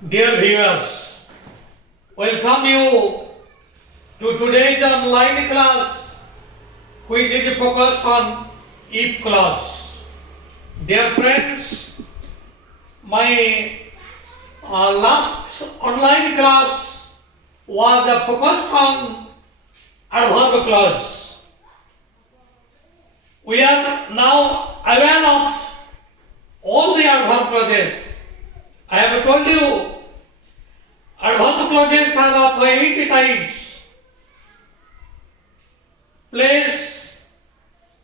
Dear viewers, welcome you to today's online class which is focused on if clause. Dear friends, my last online class was focused on adverb clause. We are now aware of all the adverb clauses. I have told you adverb clauses are of 8 types: place,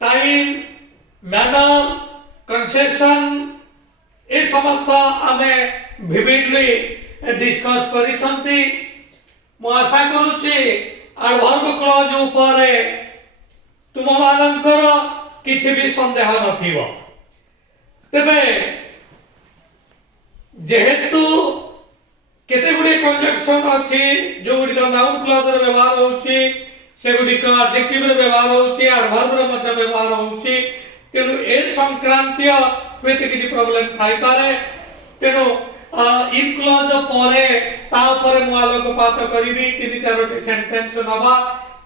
time, manner, concession. ये समस्त आमे vividly discuss करिसंती. मु आशा करूची adverb clause उपरे तुम मानकर किछि भी संदेह नथिबो. तेबे जेहेतु केते गुडी कंजक्शन अछि जो गुडी नाउन क्लॉज रे व्यवहार होउची, से गुडी का एडजेक्टिव रे व्यवहार होउची, एडवर्ब रे मध्य व्यवहार होउची. तेनु ए संक्रांतीय होते किछि प्रॉब्लम थाई पारे. तेनु इफ क्लॉज परे ता परे मु आलोकपात करिवि. 3-4टी सेंटेंस नबा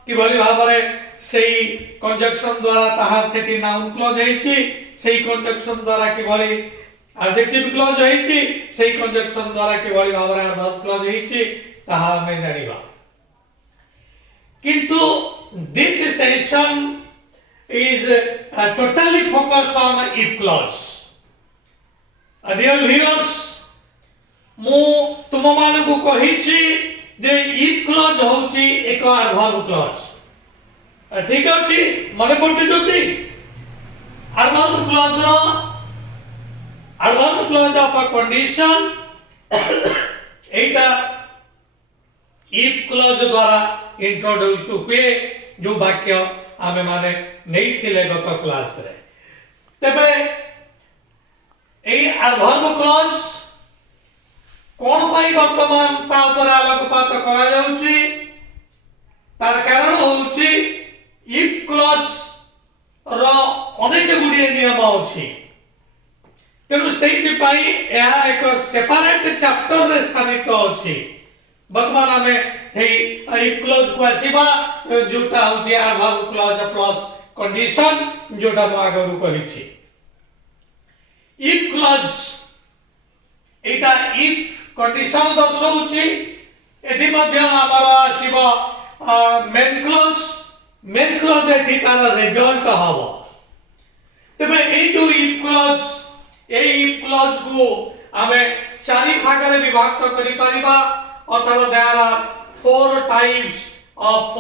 कि भली भाबरे सेही कंजक्शन द्वारा ताहा सेठी नाउन क्लॉज हेछि, सेही कंजक्शन द्वारा कि भली एडजेक्टिव क्लॉज हेछि, सेही कंजक्शन द्वारा कि भली भाबरे एडवर्ब क्लॉज हेछि ताहा हमें जानिबा. किंतु this session is totally focused on if clause. Dear viewers, मु तुम मानकु कहिछि जे if clause होछि एक adverb clause. ठीक अछि, मने पड़छि जल्दी. adverb clause रो adverb clause of a condition एटा if clause द्वारा इंट्रोड्यूस हुए जो वाक्य आमे माने नहीं थिले गत क्लास रे. तबे एई एडवर्ब क्लॉज कोन पाई वर्तमान ता ऊपर आलोकपात करा जाउची. तार कारण होउची इफ क्लॉज रो अनेक गुडी नियम अछि. तेनु सेति पाई एहा एक सेपरेट चैप्टर रे स्थानित अछि. वर्तमान हमें हे इफ क्लॉज को आसीबा जोटा होची एडवर्ब क्लॉज प्लस कंडीशन जोटा म आगरु कहिछि. If clause Etah if condition दर्शाउछि. एथि मध्य हमर आसीबा मेन क्लॉज एथि तार रिजल्ट हबो. तबे ए जो इफ क्लॉज को हमें चारि भाग रे विभक्त करि परिबा. अर्थात there are 4 types of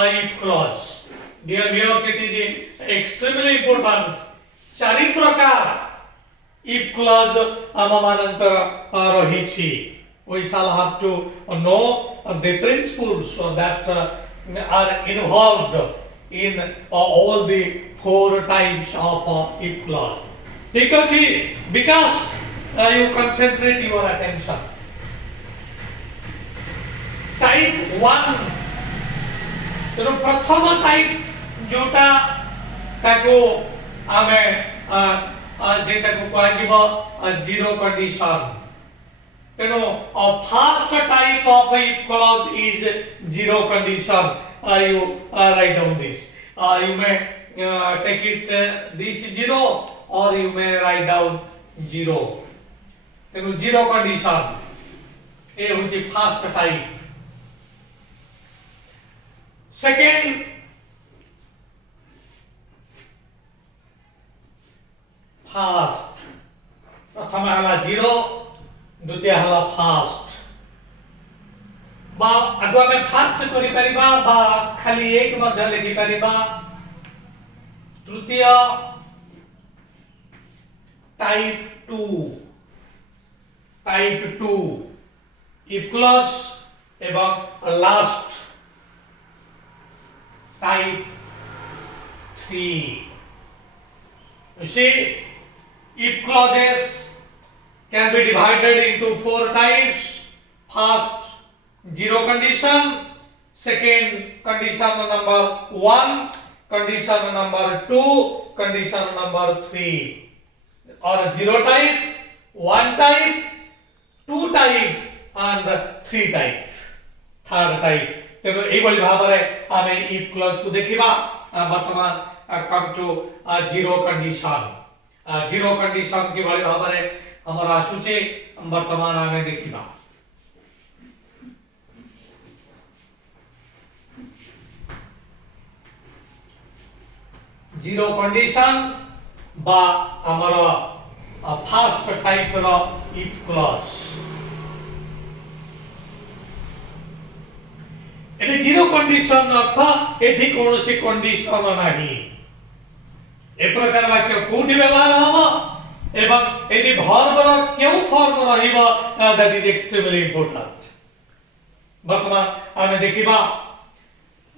if clause. Dear viewers, it is extremely important. चारि प्रकार if clause आम मानकर रहिछि. We shall have to know the principles that are involved in all the 4 types of if clause. ठीक अछि, because you concentrate your attention. Type 1 तो प्रथम type जोटा ताको आमे जेटा को कह जीवो जीरो कंडीशन. तेनो first type of if clause is zero condition. You write down this. You may take it this 0 or you may write down 0. तेनो जीरो कंडीशन ए होची फर्स्ट टाइप. Second, fast. प्रथम हला 0, द्वितीय हला fast. बा अगवा में fast करि परिबा बा खाली एक मध्य लिखि परिबा. तृतीय टाइप 2 if clause एवं last type 3. You see, if clauses can be divided into 4 types. First, zero condition. Second, condition number 1. Condition number 2. Condition number 3. Or zero type, 1 type, 2 type and 3 type third type तेणु एभली भाव में आम if clause को देखा वर्तमान come to zero condition कि भाव में हमर आसुचे वर्तमान आम देखा जीरो कंडीशन बा हमर फर्स्ट टाइप रो इफ क्लॉज एटी जीरो कंडीशन अर्थ एटी कोनोसी कंडीशन नाही ए प्रकार वाक्य कोठी व्यवहार हबो एवं एटी वर्ब रो केउ फॉर्म रहिबो दैट इज एक्सट्रीमली इंपोर्टेंट वर्तमान आमे देखिबा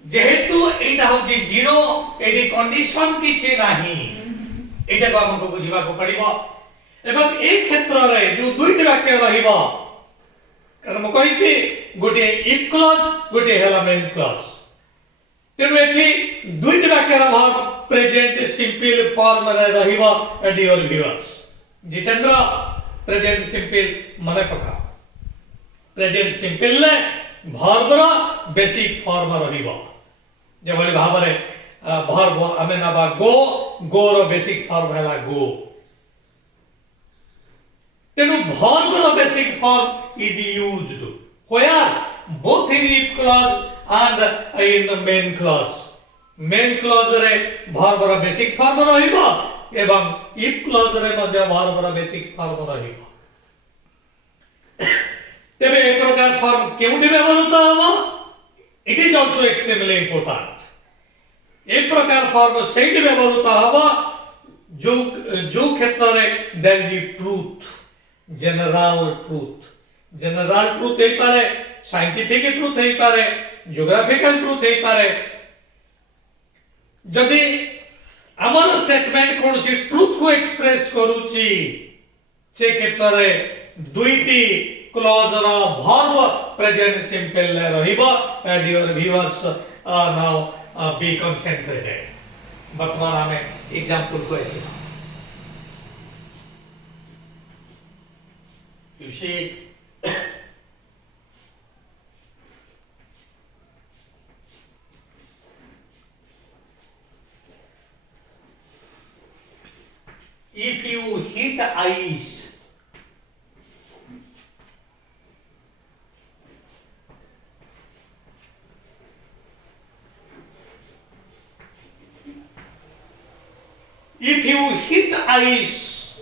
जेहेतु एटा होची जीरो एटी कंडीशन किछि नाही एटा को हमको बुझिबा को पड़िबो एवं ए क्षेत्र रे जो दुईटी वाक्य रहिबो कारण म कहि छी गोटे इफ क्लॉज गोटे हेला मेन क्लॉज तेनु एठी दुईटी वाक्य रा वर्ब प्रेजेंट सिंपल फॉर्म रे रहिबो dear viewers Jitendra present simple मने पका प्रेजेंट सिंपल ले वर्ब रा बेसिक फॉर्म रहिबो जे भली भाव रे वर्ब आमे नबा गो रो बेसिक फॉर्म हैला गो तेनु वर्ब रो basic form is used where both in if clause and in the main clause रे verb रो बेसिक फॉर्म रहिबो एवं if clause रे मध्ये verb रो बेसिक फॉर्म रहिबो तेबे ए प्रकार फॉर्म केउटी व्यवहृत हबो it is also extremely important ए प्रकार फॉर्म सेट व्यवहृत हबो जो क्षेत्र रे there is truth general truth हे पारे साइंटिफिक ट्रुथ हे पारे ज्योग्राफिकल ट्रुथ हे पारे जदि हमर स्टेटमेंट कोनसी ट्रुथ को एक्सप्रेस करूची से क्षेत्र रे दुईटी क्लॉज रो वर्ब प्रेजेंट सिंपल ले रहिबो dear viewers now be concentrated वर्तमान हमें एग्जांपल को ऐसे you see if you hit ice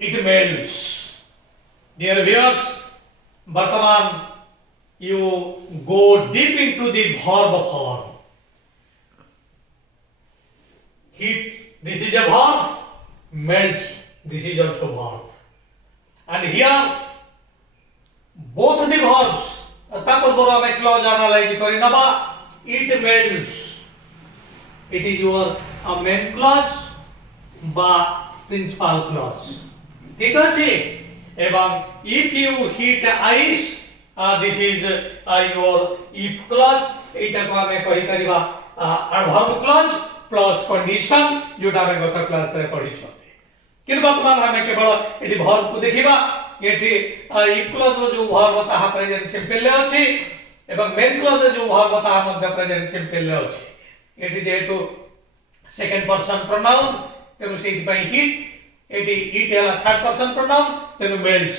it melts dear viewers वर्तमान you go deep into the verb form heat this is a verb melts this is also verb and here both the verbs तापर हमें clause analyse करि नबा it melts it is your main clause बा principal clause ठीक अछि एवं if you hit ice this is your if clause एटा को हमें कहि परिबा adverb clause plus condition जोटा हमें गत क्लास रे पढि छथि किन वर्तमान हमें केवल एटी verb को देखिबा एटी if clause रो जो verb ताहा प्रेजेंट सिंपल ले अछि एवं main clause रो जो verb ताहा मध्य प्रेजेंट सिंपल ले अछि एटी जेहेतु सेकंड पर्सन प्रोनाउन तेनु सेति पई हिट एटी इट हला थर्ड पर्सन प्रोनाउन तेनु मेल्स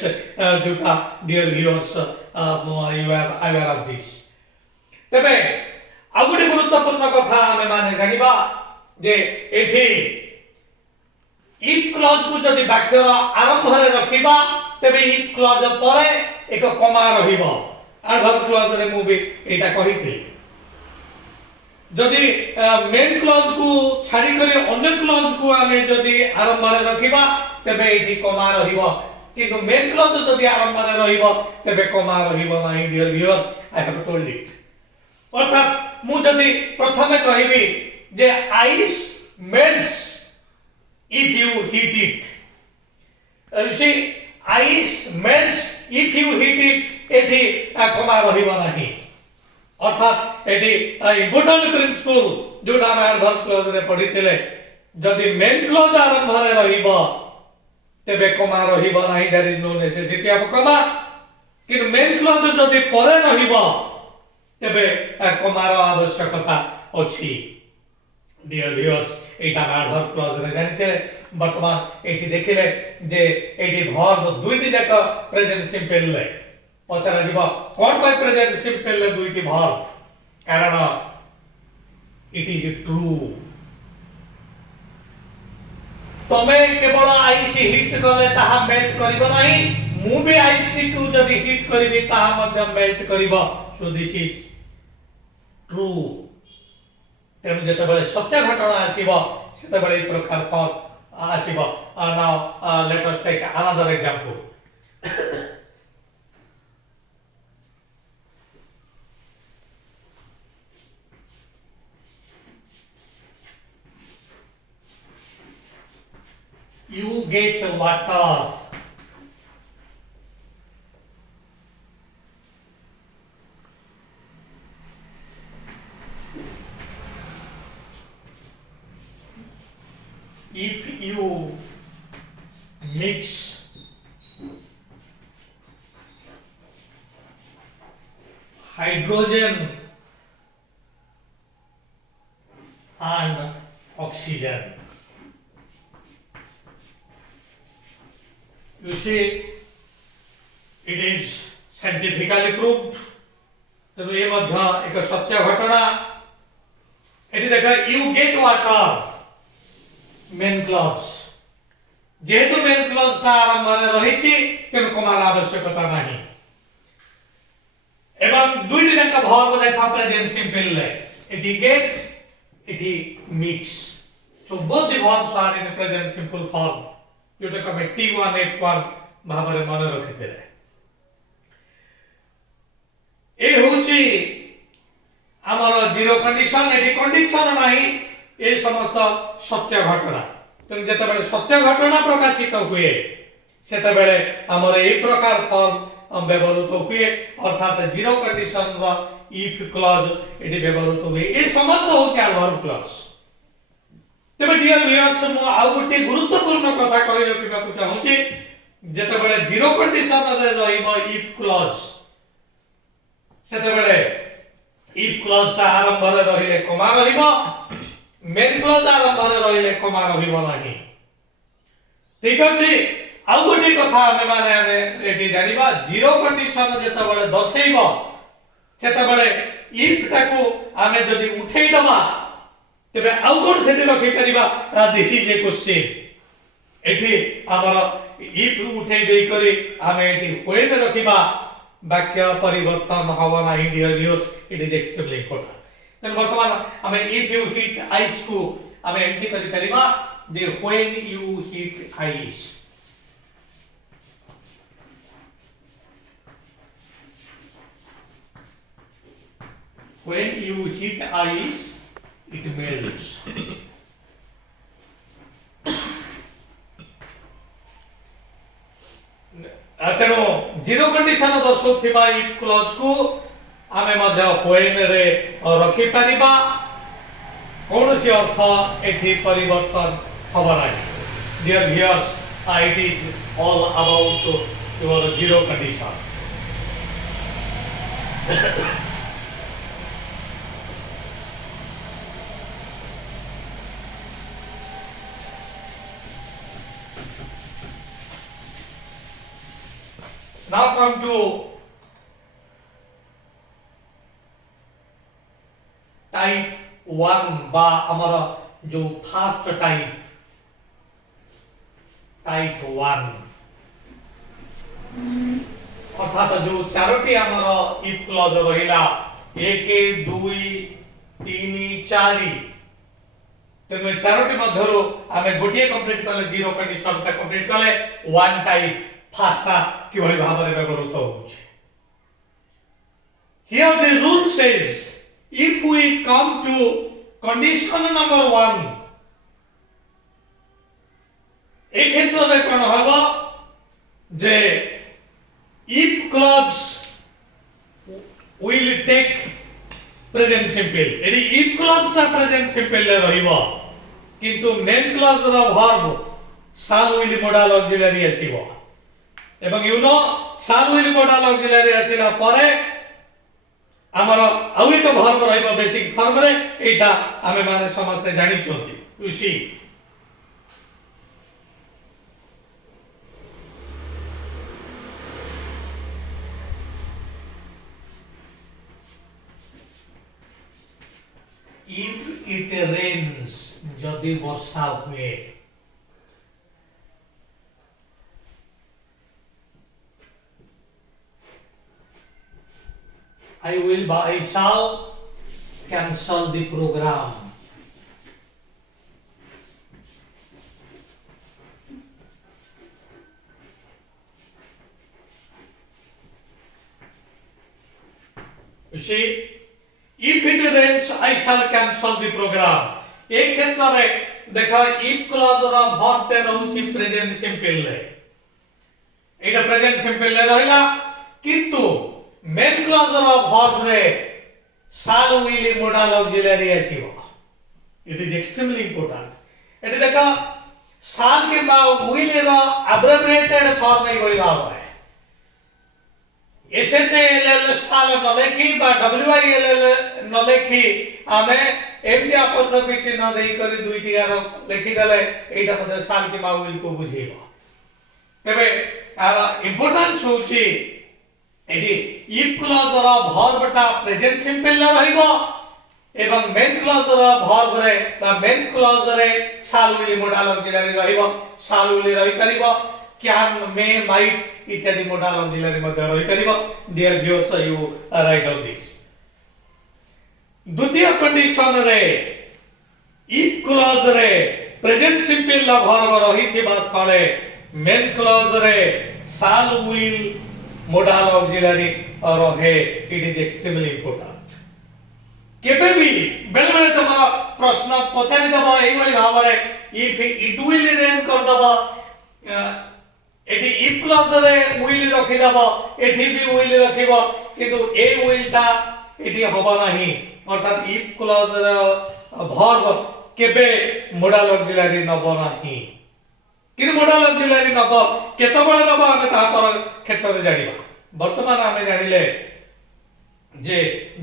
जोटा dear viewers you have aware of this तबे आगुडी गुरुत्वपूर्ण कथा हमें माने जानिबा जे एठी इफ क्लॉज को जदि वाक्य रो आरंभ रे रखिबा तबे इफ क्लॉज परे एक कमा रहिबो एडवर्ब क्लॉज रे मु भी एटा कहिथि जदि मेन क्लॉज को छाडी करी अन्य क्लॉज को आमे जदि आरंभ रे रखिबा तबे एठी कमा रहिबो किंतु मेन क्लॉज जदि आरंभ रे रहिबो तबे कमा रहिबो नाही dear viewers I have told it अर्थात मु जदि प्रथमे कहिबी जे ice melts if you heat it you see ice melts if you heat it एठी कमा रहिबो नाही अर्थात एटी इंपोर्टेंट प्रिंसिपल जोटा हम एडवर्ब क्लॉज रे पढिथिले जदि मेन क्लॉज आरंभ रे रहिबो तेबे कमा रहिबो नाही, there is no necessity of comma. कि मेन क्लॉज जदि परे रहिबो तेबे कमार आवश्यकता अछि। डियर व्यूअर्स, एटा एडवर्ब क्लॉज रे जानते वर्तमान एठी देखिले जे एठी वर्ब दुईटी जाक प्रेजेंट सिंपल ले पचरा जीव कोन पाई प्रेजेंट सिंपल ले दुईटी वर्ब, कारण इट इज ट्रू। तमे केवल आईसी हिट करले ताहा मेल्ट करिवो नाही, मु भी आईसी को जदि हिट करिवि ताहा मध्य मेल्ट करिवो। So this is true. तेणु जेतेबेले सत्य घटना आसीबो सेतेबेले ए प्रकार फल आसीबो। Now let us take another example. You get water. If you mix hydrogen and oxygen, you see it is scientifically proved। तेणु ये मध्य एक सत्य घटना। एटी देखा you get water main clause, जेहेतु मेन क्लॉज ता आरंभ रे रहिछि तेणु कमार आवश्यकता नाही। एवं दुईटी जंका वर्ब देखा प्रेजेंट सिंपल ले, एटी गेट एटी mix. So both the verbs are in present simple form. जोटा कमे T1 F1 भाबरे मन रखिथिले। ए होची हमर जीरो कंडीशन, एटी कंडीशन नाही, ए समस्त सत्य घटना। तेणु जेतेबेले सत्य घटना प्रकाशित हुए सेतेबेले हमर ए प्रकार फॉर्म व्यवहृत हुए, अर्थात जीरो कंडीशन व इफ क्लॉज एटी व्यवहृत हुए। ए समस्त होची एडवर्ब क्लॉज। तेबे डियर व्यूअर्स, मु आउ गोटे गुरुत्वपूर्ण कथा कहि रखिबा को चाहूची। जेतेबेले जीरो कंडीशन रे रहिबो इफ क्लॉज, सेतेबेले इफ क्लॉज ता आरंभ रे रहिले कमा रहिबो, मेन क्लॉज आरंभ रे रहिले कमा रहिबो नाही। ठीक अछि। आउ गोटे कथा हमें माने एटी जानिबा, जीरो कंडीशन जेतेबेले दर्शैबो सेतेबेले इफ टाको आमे जदि उठेइ दबा तेबे आउ कोन सेठी रखि परिबा। This is a question. एठी हमर इफ उठेइ देई करी आमे एठी व्हेन रखिबा, वाक्य परिवर्तन हवा नाही। Dear viewers, it is extremely important. Then वर्तमान हमें इफ यू हिट आइस को हमें एंटी करि परिबा जे when you hit ice. When you hit ice, it melts. तेणु जीरो कंडीशन दर्शाउथिबा इफ क्लॉज को आमे मध्य व्हेन रे रखि परिबा, कोनोसी अर्थ एठी परिवर्तन हबा नाही। Dear viewers, it is all about your zero condition. Now come to type 1 बा हमारा जो फर्स्ट टाइप 1, अर्थात जो चारोटी हमारा इफ क्लॉज रहिला 1 2 3 4, तेमे चारोटी मध्यरो आमे गोटिए कंप्लीट करले, जीरो कंडीशन ता कंप्लीट करले, वन टाइप फास्टा कि भली भाबरे व्यवहृत होउछ। Here the rule says if we come to condition number 1, एक क्षेत्र रे कोन हबो जे if clause will take present simple। यदि if clause ता present simple ले रहिबो, किंतु main clause row verb shall will modal auxiliary आसीबो एवं you know shall will modal auxiliary आसीला परे हमर आउ एक वर्ब रहइबो बेसिक फॉर्म रे एटा हमें माने समस्त जानि छोती you see if it rains जदि वर्षा हुए I shall cancel the program you see if it rains I shall cancel the program एक क्षेत्र रे देखा if clause रा verb ते रहउची present simple रे एटा present simple रे रहला किंतु main clause रा verb रे shall will modal auxiliary आसीबो it is extremely important एटा देखा shall के बा will रा abbreviated form में बड़ी भाव है SHALL shall न लेखी बा WILL न लेखी आमे एमती apostrophe चिन्ह देई करी दुईटी आरो लेखि देले एटा मते shall के बा will को बुझेबो तबे इंपोर्टेंस होची एटी if clause रा verb टा present simple ला रहिबो एवं main clause रा verb रे बा main clause रे shall will modal auxiliary रहिबो shall will रहि करिबो can may might इत्यादि modal auxiliary मध्ये रहि करिबो dear viewers you write down this द्वितीय कंडीशन रे if clause रे present simple ला verb रहि थिबा स्थले main clause रे shall will modal auxiliary रहे it is extremely important केबे भी बेले बेले तमरा प्रश्न पचारि दबा एई भली भाव रे if it will rain कर दबा एटी if clause रे will रखि दबा एठी भी will रखिबो किंतु ए will ता एठी होबा नाही अर्थात if clause रे verb केबे modal auxiliary नबो नाही किन modal auxiliary नबो केतो बळे नबो हमें ता पर क्षेत्र रे जानिबा वर्तमान हमें जानिले जे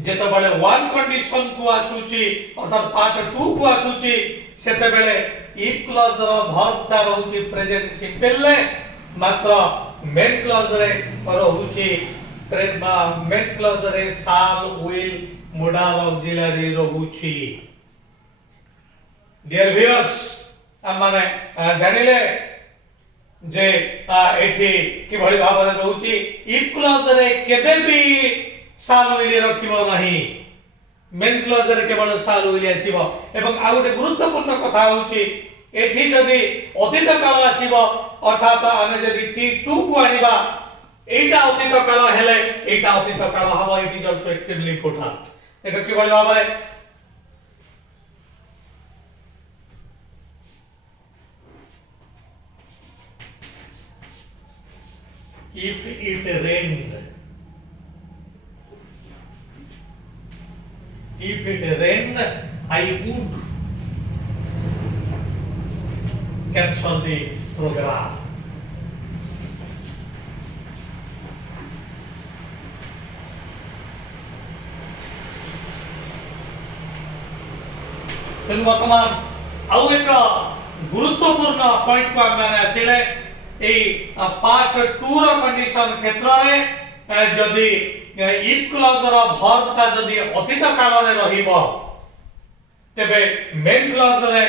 जेतो बळे वन कंडीशन को आसुची अर्थात पार्ट 2 को आसुची सेते बेले if clause रो verb ता रहउची प्रेजेंट सिंपल ले मात्र main clause रे रहउची main clause रे shall will modal auxiliary रहउची dear viewers माने जानिले जे एठी कि भली भाव रे रहउची if clause रे केबे भी shall will रखिबो नाही main clause रे केवल shall will आसीबो एवं आ गोटे गुरुत्वपूर्ण कथा होउची एठी जदी अतीत काल आसीबो अर्थात आमे जदी t2 को आनिबा एटा अतीत काल हेले एटा अतीत काल हबो it is also extremely important देखो कि भली भाव रे if it rained I would cancel the program तेन वर्तमान आउ एक गुरुत्वपूर्ण पॉइंट को माने आसिले ए पार्ट 2 रो कंडीशन क्षेत्र रे जदी if clause रो verb ता जदी अतीत काल रे रहिबो तबे main clause रे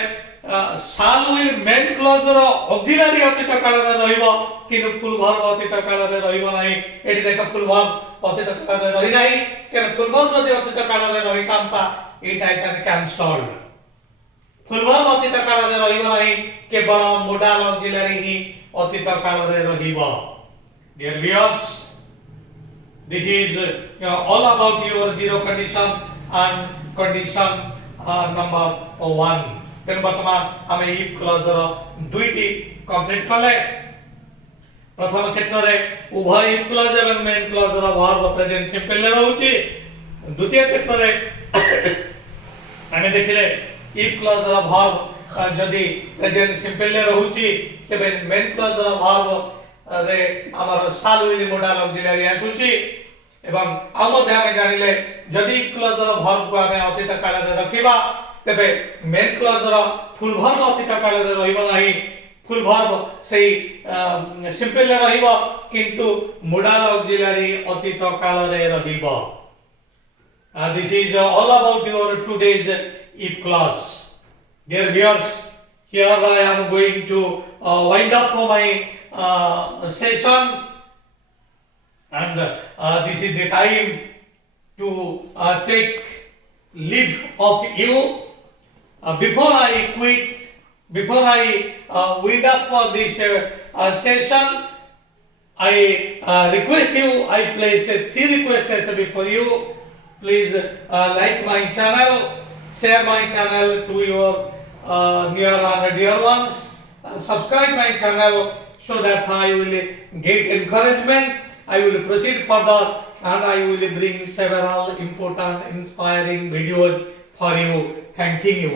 shall will main clause row auxiliary अतीत काल रे रहिबो किनु full verb अतीत काल रे रहिबो नाही एठी देखा full verb अतीत काल रे रहि नाही केन full verb जदी अतीत काल रे रहि कांता एटा एटा कैंसल्ड full verb अतीत काल रे रहिबो नाही केवल modal auxiliary ही अतीत काल रे रहिबो dear viewers this is all about your zero condition and condition number 1 तेन वर्तमान हमें if clause रो दुईटी कंप्लीट करले प्रथम क्षेत्र रे उभय if clause एवं main clause रो verb प्रेजेंट सिंपल ले रहउची द्वितीय क्षेत्र रे हमें देखिले if clause रो verb जदि प्रेजेंट सिंपल रहूची तेबे मेन क्लॉज रो वर्ब रे हमर शाल विल मोडाल ऑक्सिलरी आसुची एवं आ मध्ये हम जानिले जदि क्लॉज रो वर्ब को हम अतीत काल रे रखिबा तेबे मेन क्लॉज रो फुल वर्ब अतीत काल रे रहिबो नाही फुल वर्ब सेही सिंपल रे रहिबो किंतु मोडाल ऑक्सिलरी अतीत काल रे रहिबो this is all about your today's if clause. Dear viewers, here I am going to wind up my session, and this is the time to take leave of you. Before I quit, before I wind up for this session, I request you, I place 3 requests before you. Please like my channel, share my channel to your near and dear ones, subscribe my channel so that I will get encouragement, I will proceed further, and I will bring several important inspiring videos for you. Thanking you.